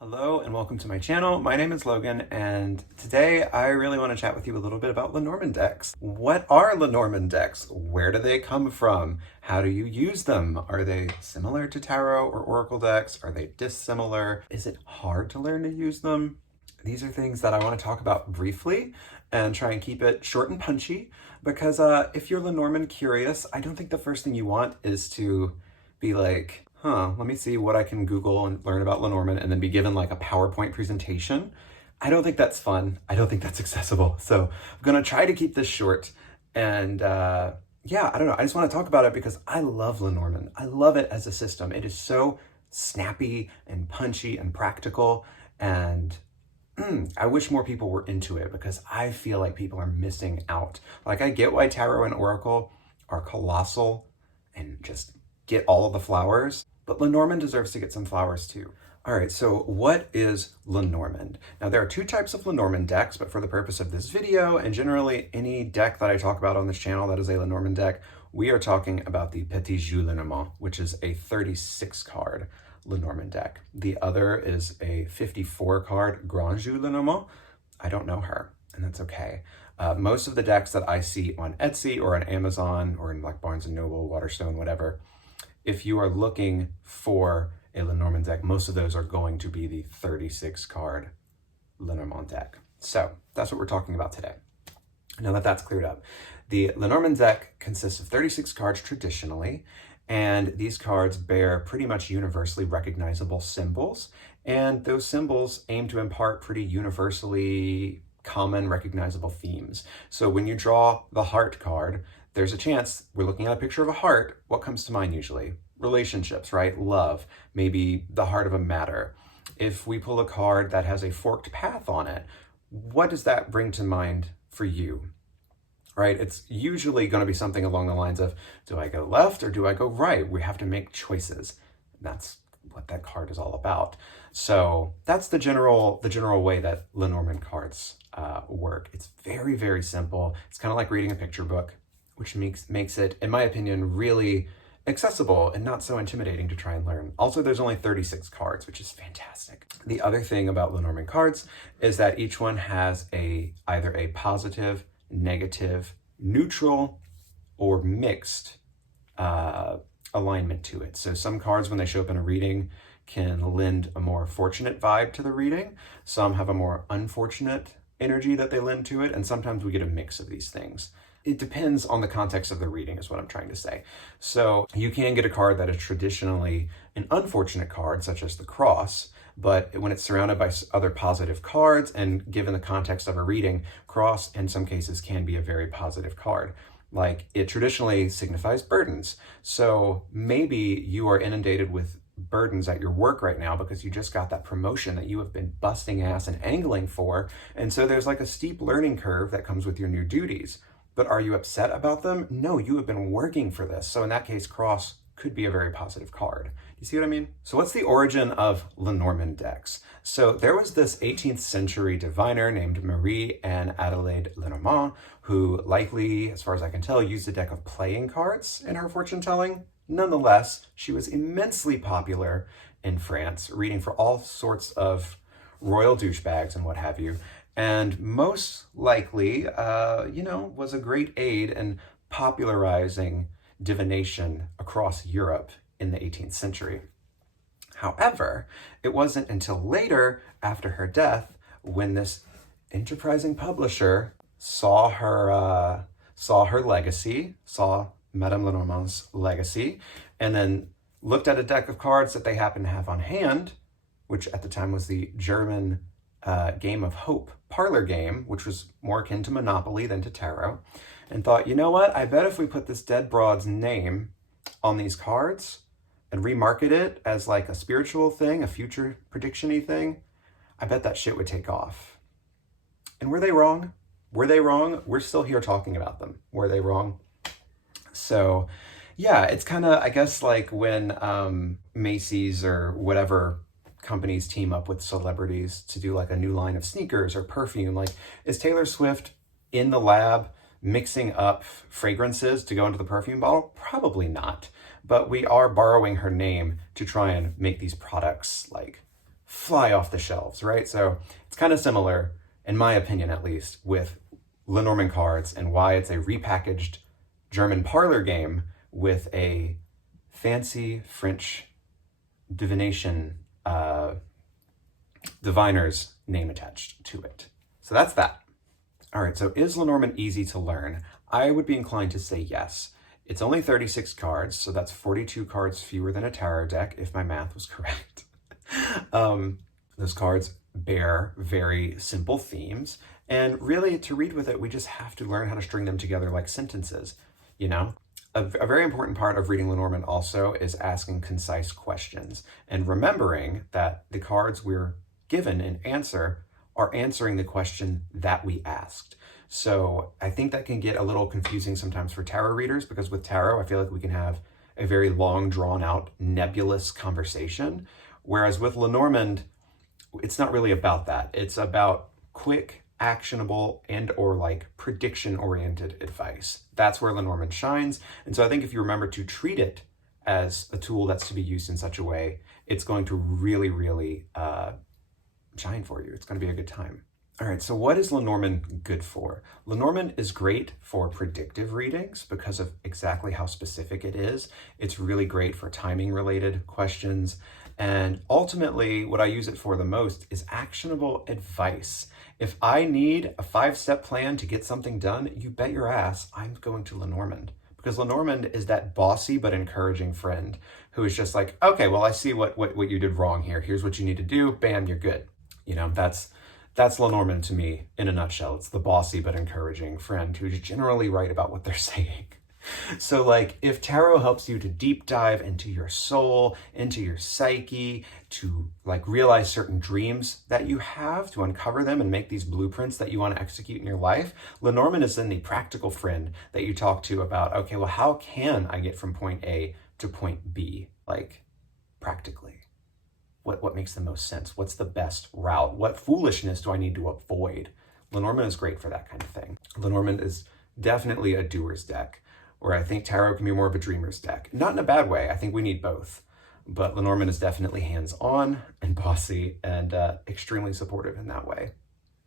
Hello and welcome to my channel. My name is Logan and today I really want to chat with you a little bit about Lenormand decks. What are Lenormand decks? Where do they come from? How do you use them? Are they similar to tarot or oracle decks? Are they dissimilar? Is it hard to learn to use them? These are things that I want to talk about briefly and try and keep it short and punchy because if you're Lenormand curious, I don't think the first thing you want is to be like, let me see what I can Google and learn about Lenormand and then be given like a PowerPoint presentation. I don't think that's fun. I don't think that's accessible. So I'm gonna try to keep this short. And yeah, I don't know. I just want to talk about it because I love Lenormand. I love it as a system. It is so snappy and punchy and practical. And I wish more people were into it because I feel like people are missing out. Like I get why tarot and oracle are colossal and just get all of the flowers, but Lenormand deserves to get some flowers too. All right, so what is Lenormand? Now there are two types of Lenormand decks, but for the purpose of this video and generally any deck that I talk about on this channel that is a Lenormand deck, we are talking about the Petit Jeu Lenormand, which is a 36 card Lenormand deck. The other is a 54 card Grand Jeu Lenormand. I don't know her, and that's okay. Most of the decks that I see on Etsy or on Amazon or in like Barnes & Noble, Waterstone, whatever, if you are looking for a Lenormand deck, most of those are going to be the 36 card Lenormand deck. So that's what we're talking about today. Now that that's cleared up, the Lenormand deck consists of 36 cards traditionally, and these cards bear pretty much universally recognizable symbols, and those symbols aim to impart pretty universally common recognizable themes. So when you draw the heart card, there's a chance we're looking at a picture of a heart. What comes to mind usually? Relationships, right? Love, maybe the heart of a matter. If we pull a card that has a forked path on it, what does that bring to mind for you? Right? It's usually going to be something along the lines of, do I go left or do I go right? We have to make choices. That's what that card is all about. So that's the general way that Lenormand cards work. It's very, very simple. It's kind of like reading a picture book, which makes it, in my opinion, really accessible and not so intimidating to try and learn. Also, there's only 36 cards, which is fantastic. The other thing about Lenormand cards is that each one has either a positive, negative, neutral, or mixed alignment to it. So some cards, when they show up in a reading, can lend a more fortunate vibe to the reading. Some have a more unfortunate energy that they lend to it, and sometimes we get a mix of these things. It depends on the context of the reading is what I'm trying to say. So you can get a card that is traditionally an unfortunate card, such as the cross, but when it's surrounded by other positive cards and given the context of a reading, cross in some cases can be a very positive card. Like it traditionally signifies burdens. So maybe you are inundated with burdens at your work right now because you just got that promotion that you have been busting ass and angling for. And so there's like a steep learning curve that comes with your new duties. But are you upset about them? No, you have been working for this. So in that case, cross could be a very positive card. You see what I mean? So what's the origin of Lenormand decks? So there was this 18th century diviner named Marie Anne Adelaide Lenormand, who likely, as far as I can tell, used a deck of playing cards in her fortune telling. Nonetheless, she was immensely popular in France, reading for all sorts of royal douchebags and what have you. And most likely, was a great aid in popularizing divination across Europe in the 18th century. However, it wasn't until later, after her death, when this enterprising publisher saw her legacy, saw Madame Lenormand's legacy, and then looked at a deck of cards that they happened to have on hand, which at the time was the German Game of Hope parlor game, which was more akin to Monopoly than to tarot, and thought, you know what, I bet if we put this dead broad's name on these cards and remarket it as like a spiritual thing, a future prediction-y thing, I bet that shit would take off. And were they wrong? Were they wrong? We're still here talking about them. Were they wrong? So yeah, it's kind of, I guess, like when Macy's or whatever companies team up with celebrities to do like a new line of sneakers or perfume. Like, is Taylor Swift in the lab mixing up fragrances to go into the perfume bottle? Probably not. But we are borrowing her name to try and make these products like fly off the shelves, right? So it's kind of similar, in my opinion at least, with Lenormand cards and why it's a repackaged German parlor game with a fancy French divination diviner's name attached to it. So that's that. All right, so is Lenormand easy to learn? I would be inclined to say yes. It's only 36 cards, so that's 42 cards fewer than a tarot deck, if my math was correct. Those cards bear very simple themes, and really to read with it, we just have to learn how to string them together like sentences, you know? A very important part of reading Lenormand also is asking concise questions and remembering that the cards we're given in answer are answering the question that we asked. So I think that can get a little confusing sometimes for tarot readers, because with tarot, I feel like we can have a very long, drawn out, nebulous conversation. Whereas with Lenormand, it's not really about that. It's about quick, actionable, and or like prediction-oriented advice. That's where Lenormand shines. And so I think if you remember to treat it as a tool that's to be used in such a way, it's going to really, really shine for you. It's going to be a good time. All right, so what is Lenormand good for? Lenormand is great for predictive readings because of exactly how specific it is. It's really great for timing related questions. And ultimately, what I use it for the most is actionable advice. If I need a 5-step plan to get something done, you bet your ass I'm going to Lenormand. Because Lenormand is that bossy but encouraging friend who is just like, okay, well, I see what you did wrong here. Here's what you need to do. Bam, you're good. You know, that's Lenormand to me in a nutshell. It's the bossy but encouraging friend who's generally right about what they're saying. So like if tarot helps you to deep dive into your soul, into your psyche, to like realize certain dreams that you have, to uncover them and make these blueprints that you want to execute in your life, Lenormand is then the practical friend that you talk to about, okay, well, how can I get from point A to point B, like practically? What makes the most sense? What's the best route? What foolishness do I need to avoid? Lenormand is great for that kind of thing. Lenormand is definitely a doer's deck, where I think tarot can be more of a dreamer's deck. Not in a bad way. I think we need both. But Lenormand is definitely hands-on and bossy and extremely supportive in that way.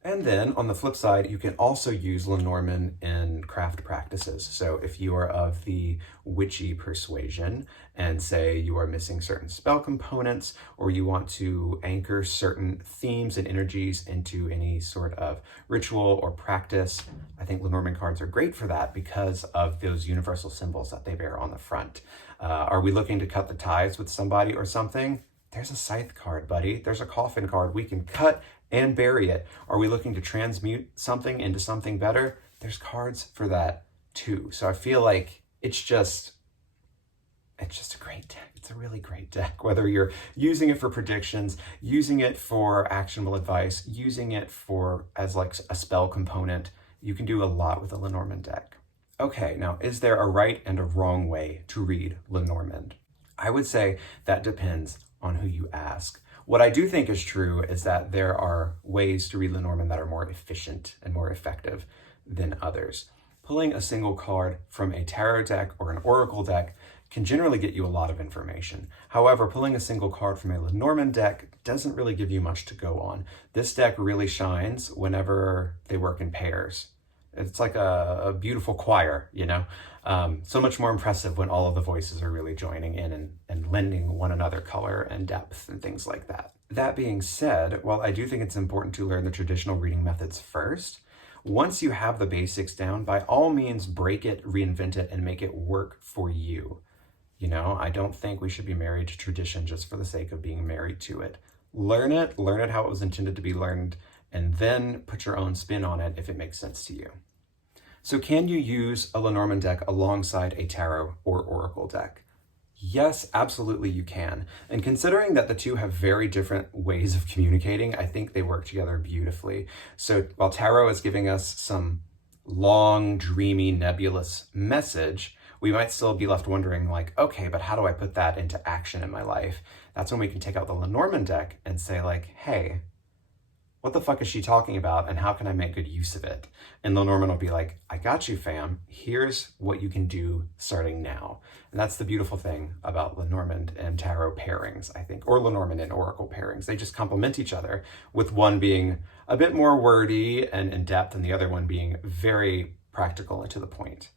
And then on the flip side, you can also use Lenormand in craft practices. So if you are of the witchy persuasion and say you are missing certain spell components, or you want to anchor certain themes and energies into any sort of ritual or practice, I think Lenormand cards are great for that because of those universal symbols that they bear on the front. Are we looking to cut the ties with somebody or something? There's a scythe card, buddy. There's a coffin card. We can cut and bury it. Are we looking to transmute something into something better? There's cards for that too. So I feel like it's just a great deck. It's a really great deck. Whether you're using it for predictions, using it for actionable advice, using it for as like a spell component, you can do a lot with a Lenormand deck. Okay, now is there a right and a wrong way to read Lenormand? I would say that depends on who you ask. What I do think is true is that there are ways to read Lenormand that are more efficient and more effective than others. Pulling a single card from a tarot deck or an oracle deck can generally get you a lot of information. However, pulling a single card from a Lenormand deck doesn't really give you much to go on. This deck really shines whenever they work in pairs. It's like a beautiful choir, you know? So much more impressive when all of the voices are really joining in and lending one another color and depth and things like that. That being said, while I do think it's important to learn the traditional reading methods first, once you have the basics down, by all means, break it, reinvent it, and make it work for you. You know, I don't think we should be married to tradition just for the sake of being married to it. Learn it how it was intended to be learned, and then put your own spin on it if it makes sense to you. So can you use a Lenormand deck alongside a tarot or oracle deck? Yes, absolutely you can. And considering that the two have very different ways of communicating, I think they work together beautifully. So while tarot is giving us some long, dreamy, nebulous message, we might still be left wondering like, okay, but how do I put that into action in my life? That's when we can take out the Lenormand deck and say like, hey, what the fuck is she talking about and how can I make good use of it? And Lenormand will be like, I got you, fam. Here's what you can do starting now. And that's the beautiful thing about Lenormand and tarot pairings, I think, or Lenormand and oracle pairings. They just complement each other, with one being a bit more wordy and in depth and the other one being very practical and to the point.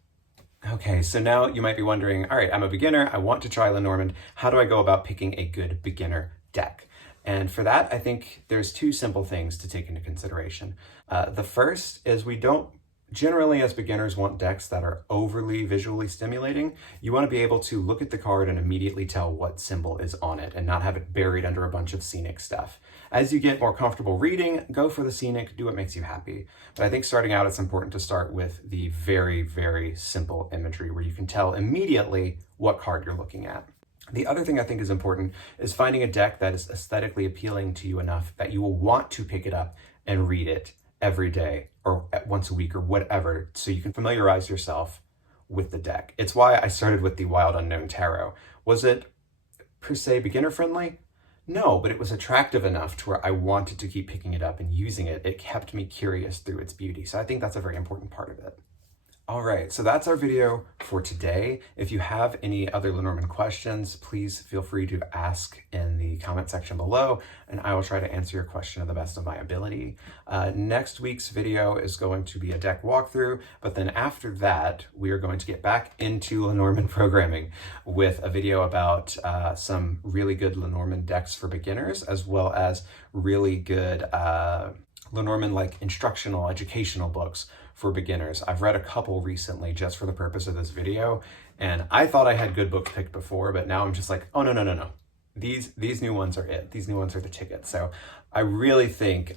Okay, so now you might be wondering, all right, I'm a beginner, I want to try Lenormand. How do I go about picking a good beginner deck? And for that, I think there's two simple things to take into consideration. The first is we don't generally, as beginners, want decks that are overly visually stimulating. You want to be able to look at the card and immediately tell what symbol is on it and not have it buried under a bunch of scenic stuff. As you get more comfortable reading, go for the scenic, do what makes you happy. But I think starting out, it's important to start with the very, very simple imagery where you can tell immediately what card you're looking at. The other thing I think is important is finding a deck that is aesthetically appealing to you enough that you will want to pick it up and read it every day or once a week or whatever, so you can familiarize yourself with the deck. It's why I started with the Wild Unknown Tarot. Was it per se beginner friendly? No, but it was attractive enough to where I wanted to keep picking it up and using it. It kept me curious through its beauty. So I think that's a very important part of it. All right, so that's our video for today. If you have any other Lenormand questions, please feel free to ask in the comment section below, and I will try to answer your question to the best of my ability. Next week's video is going to be a deck walkthrough, but then after that, we are going to get back into Lenormand programming with a video about some really good Lenormand decks for beginners, as well as really good Lenormand like instructional, educational books for beginners. I've read a couple recently just for the purpose of this video, and I thought I had good books picked before, but now I'm just like, oh, no. These new ones are it. These new ones are the ticket. So I really think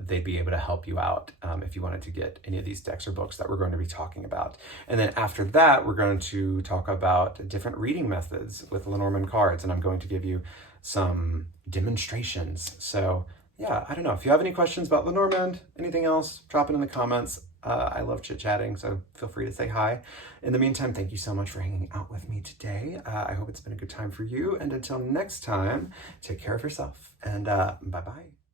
they'd be able to help you out if you wanted to get any of these decks or books that we're going to be talking about. And then after that, we're going to talk about different reading methods with Lenormand cards, and I'm going to give you some demonstrations. So yeah, I don't know. If you have any questions about Lenormand, anything else, drop it in the comments. I love chit-chatting, so feel free to say hi. In the meantime, thank you so much for hanging out with me today. I hope it's been a good time for you. And until next time, take care of yourself, and bye-bye.